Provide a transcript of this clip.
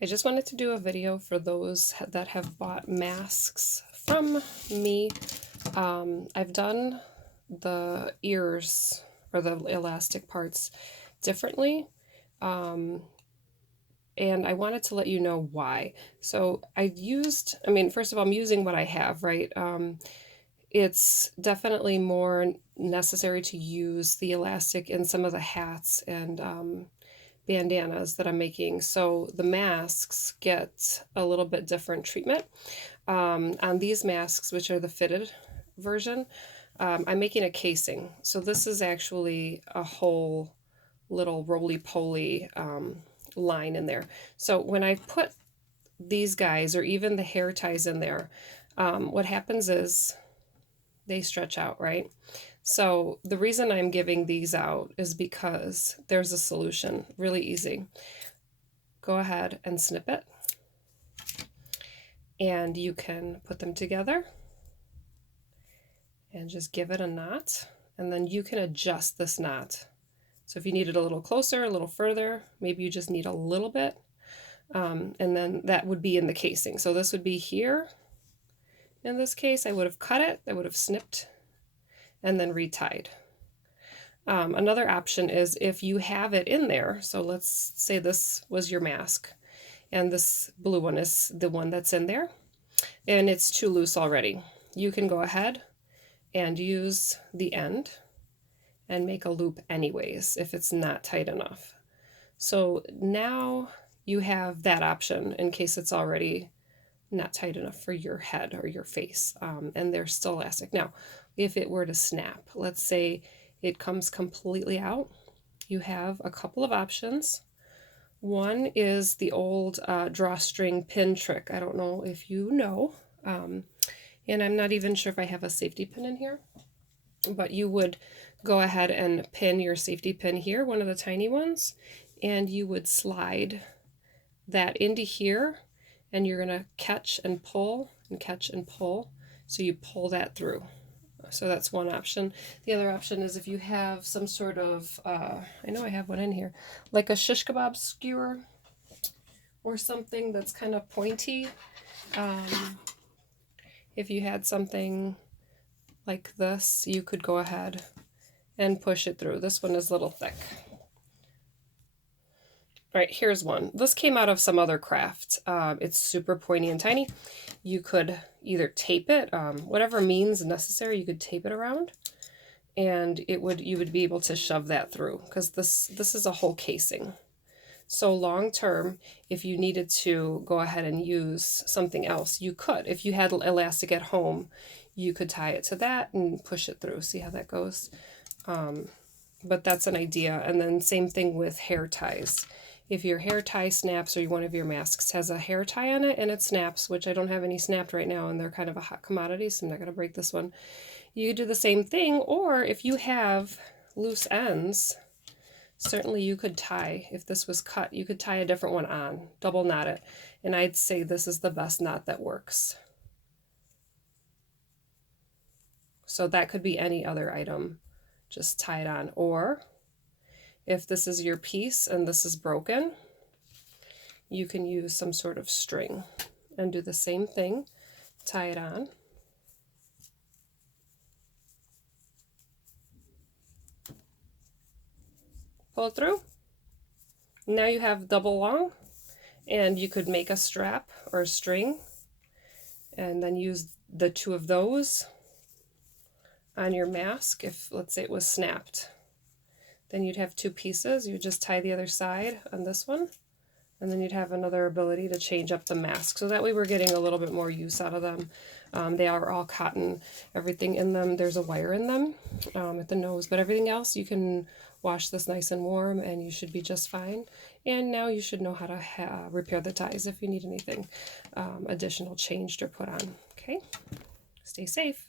I just wanted to do a video for those that have bought masks from me. I've done the ears or the elastic parts differently, and I wanted to let you know why. So first of all, I'm using what I have, right? It's definitely more necessary to use the elastic in some of the hats and bandanas that I'm making. So the masks get a little bit different treatment. On these masks, which are the fitted version, I'm making a casing. So this is actually a whole little roly-poly line in there. So when I put these guys or even the hair ties in there, what happens is they stretch out, right? So the reason I'm giving these out is because there's a solution, really easy. Go ahead and snip it, and you can put them together and just give it a knot, and then you can adjust this knot. So if you need it a little closer, a little further, maybe you just need a little bit, and then that would be in the casing. So this would be here. In this case, I would have cut it, I would have snipped, and then retied. Another option is if you have it in there, so let's say this was your mask, and this blue one is the one that's in there, and it's too loose already. You can go ahead and use the end and make a loop anyways if it's not tight enough. So now you have that option in case it's already not tight enough for your head or your face, and they're still elastic. Now, if it were to snap, let's say it comes completely out, you have a couple of options. One is the old drawstring pin trick. I don't know if you know, and I'm not even sure if I have a safety pin in here, but you would go ahead and pin your safety pin here, one of the tiny ones, and you would slide that into here, and you're going to catch and pull and catch and pull. So you pull that through. So that's one option. The other option is if you have some sort of, I know I have one in here, like a shish kebab skewer or something that's kind of pointy. If you had something like this, you could go ahead and push it through. This one is a little thick. All right, here's one. This came out of some other craft. It's super pointy and tiny. You could either tape it, whatever means necessary, you could tape it around, and you would be able to shove that through, because this is a whole casing. So long term, if you needed to go ahead and use something else, you could. If you had elastic at home, you could tie it to that and push it through. See how that goes? But that's an idea. And then same thing with hair ties. If your hair tie snaps, or one of your masks has a hair tie on it and it snaps, which I don't have any snapped right now, and they're kind of a hot commodity, so I'm not going to break this one. You do the same thing, or if you have loose ends, certainly you could tie, if this was cut, you could tie a different one on, double knot it, and I'd say this is the best knot that works. So that could be any other item, just tie it on. Or if this is your piece and this is broken, you can use some sort of string and do the same thing, tie it on. Pull it through. Now you have double long, and you could make a strap or a string and then use the two of those on your mask. If, let's say, it was snapped, then you'd have two pieces. You would just tie the other side on this one, and then you'd have another ability to change up the mask. So that way we're getting a little bit more use out of them. They are all cotton, everything in them. There's a wire in them at the nose, but everything else you can wash this nice and warm, and you should be just fine. And now you should know how to repair the ties if you need anything additional changed or put on. Okay, stay safe.